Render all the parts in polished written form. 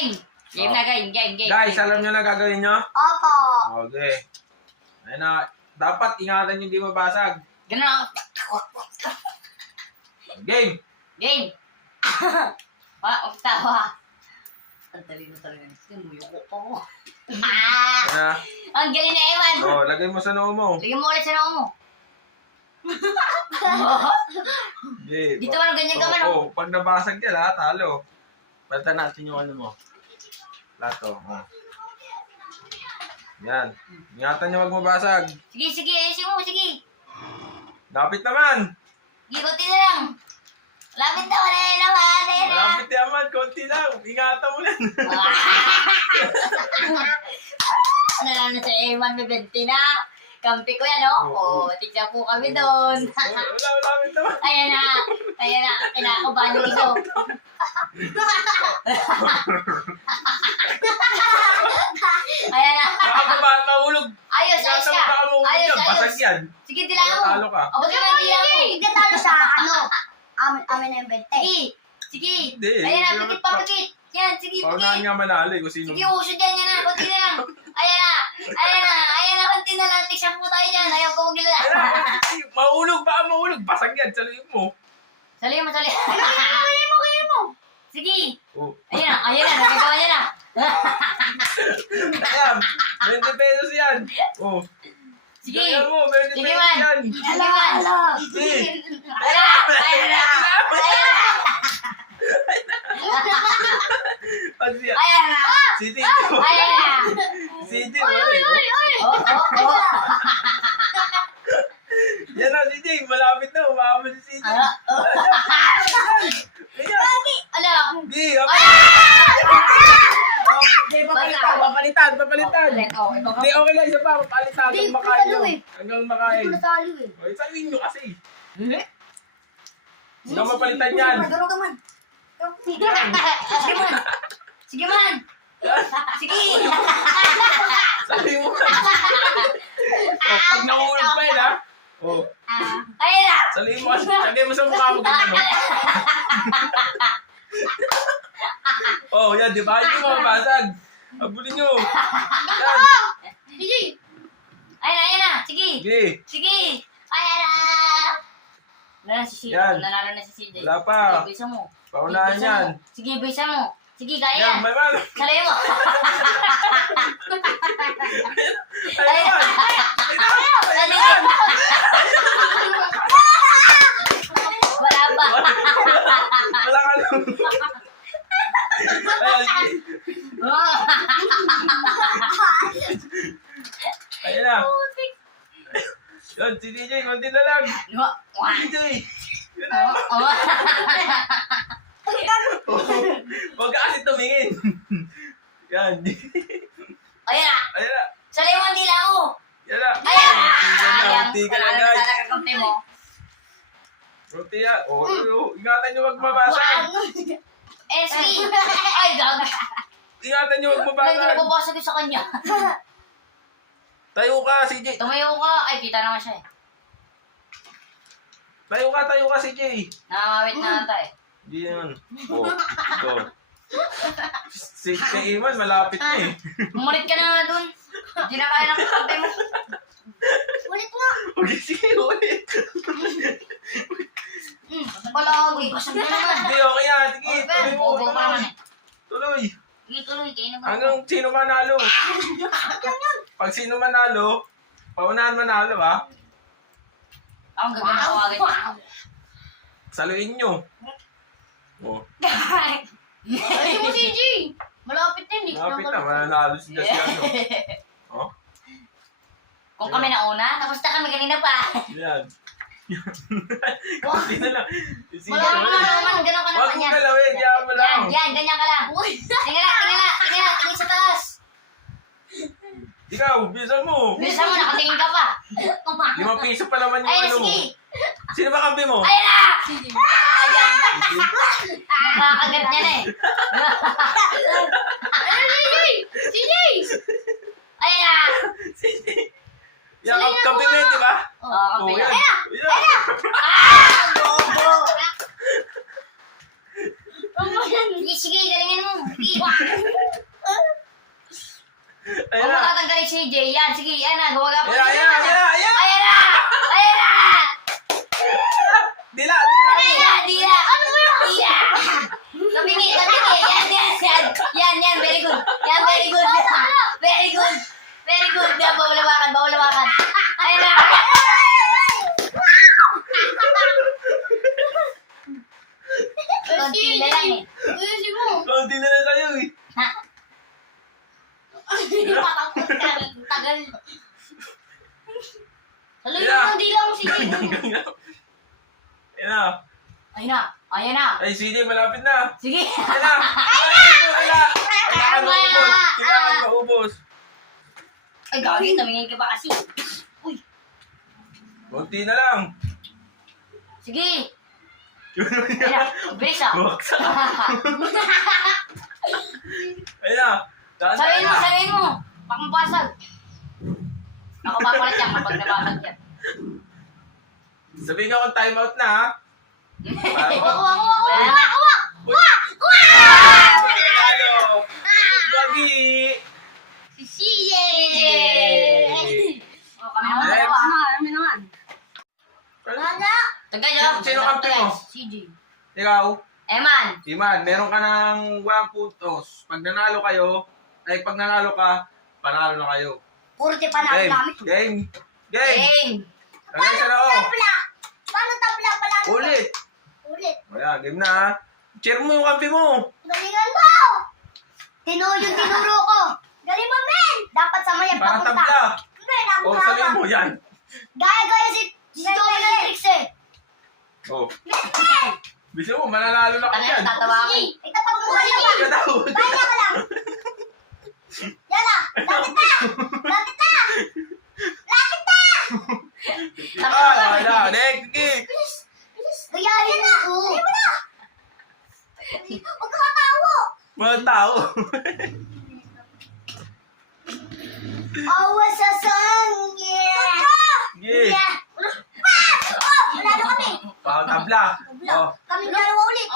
game. Game na, game. Guys, alam nyo na gagawin nyo? Opo. Okay. Ayun na. Dapat ingatan nyo hindi mabasag. Ganun. Game! Game. Tawa. Ang talino talaga. Muyoko pa ko. Ayun na. Ang galing na Ewan. Oh, lagay mo sa noo mo. Lagyan mo ulit sa noo mo. Okay. Dito man ganyan ka man. Oh, pag nabasag yan ha, talo. Palitan natin yung ano mo. Plato. Oh. Yan. Ingatan nyo wag mabasag. Sige. Ayusin mo. Sige. Lapit naman. Giguti na lang. Lapit na. Wala na naman. Ayan na. Lapit naman. Konti lang. Ingatan mo lang. Nanalo sa Ewan, may 20 na. Kampi ko yan, oh. Oh, tignan po kami doon. Wala, lapit naman. Ayan na. Kinakabahan yung iso. Ayan na. Baka ba mahulog? Ayos ka. Baka mahulog yan. Basag yan. Sige, dilaan mo. Talo ka. O, ba't naman dilaan mo? Hindi talo sa amin na yung 20. Sige. Hindi. Ayan na, pikit. Yan, sige, Paunahan nga manalo eh. Kung sino. sige, usod yan na. Kunti na lang. Ayan na, kunti na lang. Tiksyan po tayo dyan. Ayaw ko magila. Mahulog. Baka mahulog. Basag yan. Saluhin mo. Sali mo. Kaya mo. Sige. Oh. Ayan na. Nagagawa niya na. Ayan. 20 pesos yan. Oh. Sige. Ayan mo. 20 Sige, pesos man. yan. Sige, man. Sige. Ayan na. Pag siya. Ayan na. Si Tito. Ayan na. Si Tito. Oh. Yan na si Jay. Malapit na. Umakamit si Jay. Ayan. Ala. Di. Jay, papalitan. Oh, ito ka. Di, okay lang. Isa pa. Papalitan. Di, Hanggang makain talo nyo. eh. Hanggang makain. Hindi ko natalo eh. O, isabihin nyo kasi. Hindi. Hanggang mapalitan yan. Maduro ka man. Sige man. Sige. Sabi mo. O, pag nahulog pa yun, ha? O, Ayan na. sabihin mo kasi. Lagay mo sa mukha mo. Ganyan, o. Oh, yan, di ba? Hindi mo mabasag. Abulin nyo. Yan. Ayan na. Sige. Sige. Ayan na. Nanalo si CJ. Yan. Nanalo na si CJ. Wala pa. Sige, bisa mo. Paunahan Bisa yan. mo. Sige, bisa mo. Sige, kaya Yan, yan. may man. Salay mo. Ay, man. Salay mo. Wala pa. Wala ka lang. Ayan na. Yan, si DJ, konti na lang. DJ. Yun na. Huwag ka kasi tumingin. Yan. Ayan na. Ayan na. Salay mo ang dila mo. Yan na. Ayan. Konti ka lang, guys. Sana kakampi mo. Konti yan. Ingatan nyo wag mabasag. Esli. Ay, gag. Ingatan nyo wag Ay, mabasag. nababasag sa kanya. Tayo ka, CJ. Tumayo ka. Ay, kita naman siya eh. Tayo ka, CJ. Nakakawit na ata eh. Hindi yan. Go. Si Iman, malapit na eh. Umulit ka na nga dun. Hindi na kaya ng kakampi mo. Ulit nga. Okay, sige, ulit. Palagi. Basag na naman. Hindi, okay yan. Sige, tuloy mo. Ubo pa naman eh. Tuloy. Sige, tuloy. Kayo na ba? Hanggang sino manalo. Pag sino manalo, paunahan manalo ha. Ang gagawin ko agad. Saluin nyo. Oh, Ay, mo si G. Malapit din eh. malapit na. Mananalo si Jess ano. Oh, Kung kami nauna, tapos na kami kanina pa. yan. Kunti na lang. Wala ka naman, gano'n ka Huwag naman mo yan. galawin, kaya mo lang. Yan, ganyan ka lang. Tingin sa taas. Ikaw, bisa mo. Bisa mo, nakatingin ka pa. 5 piso pa naman yung Ayun na, ano mo. sige. Sino ba kampi mo? Ayun na! Ayan. Nakakagat niya na eh. CJ! Ayun na! Yan, kampi mo yun, di ba? Oo, kampi na. Yan. Bobo! Sige, galingin mo. Sige. Ayan Huwag mo na. tatanggalin si CJ. Yan, sige, yan na. Gumagapang. Ayan, ayan, ayan, ayan. Ayan na! Ayan na! Dila, dila. Dila, dila. Dila. Tabingi. Yan, yan, yan. Yan, yan, very good. Yan, very good. Very good. Very good. Yan, bawalawakan, bawalawakan. Ayan na. Konti na lang eh. Ayusin mo. Konti na lang sa'yo eh. Ha? Patangkot ka. Tagal. Saluhin Yeah. mo, hindi lang si Jing. Ayan na. Ayun na. Ayun na. Ay, CJ, malapit na. Sige. Ayan na. Wala. Kailangan maubos. Kailangan maubos. Ay, gagi. Tumingin ka ba kasi? Uy. Konti na lang. Sige. Ayun na. Mabilis ah. Buksan. Ayan na. Sabihin mo, sabihin mo. Baka mabasag. Ako papalit yan kapag nabasag yan. Sabihin nga kung time out na ha. Wala na. Halo. Gagi. Si Siye. Oh, kami naman. Next. Kami naman. Tagay dyan. Sino kampi mo? CJ. Ikaw. Eman. Iman, meron ka ng 1 puntos. Pag nanalo kayo, ay pag nanalo ka, panalo na kayo. Puro ti panalo Game. namin. Game. Game. Game. Lagay sa loob. Tabla. Paano tabla pala? Ulit. Ulit. Ayan, game na ha. Cheer mo yung kampi mo. Galingan mo! Yung tinuro ko. Galing mo, men! Dapat sa mayag Parang papunta. tabla. Men, ako O, sabihin mo yan. Gaya-gaya si Joey ng tricks eh. O. Bisa mo, mananalo na ka Tangan, dyan. tatawa ako. Itapag mo kaya ba? Katawag. Kaya ka lang. Yala, lapit na! Lapit na! Lapit na! Ah, wala. Next, game. Gayahin na! Gayahin mo na! Huwag ka matawo! Mga tao. Awa sa sangye! Game. Manalo kami! Pang tabla. O. Kami dalawa ulit!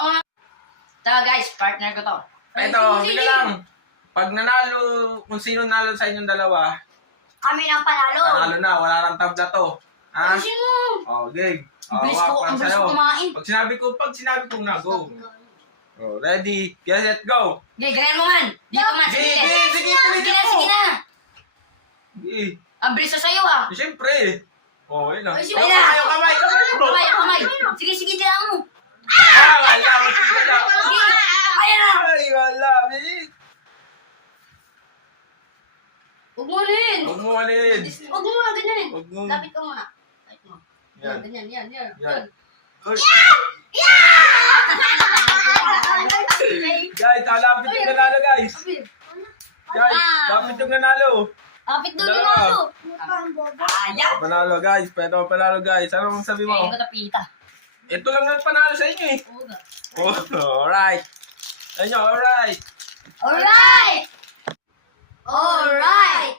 Ito guys, partner ko to. Eto, hindi lang. Pag nanalo, kung sino nalo sa inyong dalawa, Kami nang panalo! nanalo na, wala nang tabla to. Ha? Ayusin mo! O, game. O, Ang bilis ko, wak ang bilis sa'yo. ko kumain. Pag sinabi ko na, go. O, ready, get set, go. Sige, ganyan mo man. Dito man, Sige, sige. sige, sige, Sige pilitin na, mo. sige na. Sige. Ang bilis na sa'yo ah. Siyempre. O, yun na. Ay, O, sige. kayo, kamay, kamay mo. Kamay, kamay. Sige, sige, dila mo. Ah, wala, hindi na. Sige. Ayan na. Ay, wala, bilis. Huwag mo rin! Huwag mo alin. Huwag mo muna ganyan. Huwag mo. Lapit ka muna. Lapit mo. Yan. Ganyan, yan. Yan. Uy. Guys, lapit yung nanalo, guys. Guys, lapit yung nanalo. Lapit doon Dalawa. nanalo. Ayan. Panalo, guys. Pero panalo, guys. Ano mong sabi Kain mo? ko tapita. Ito lang ang panalo sa inyo eh. Oh, alright. Ayun, alright. Alright! Alright!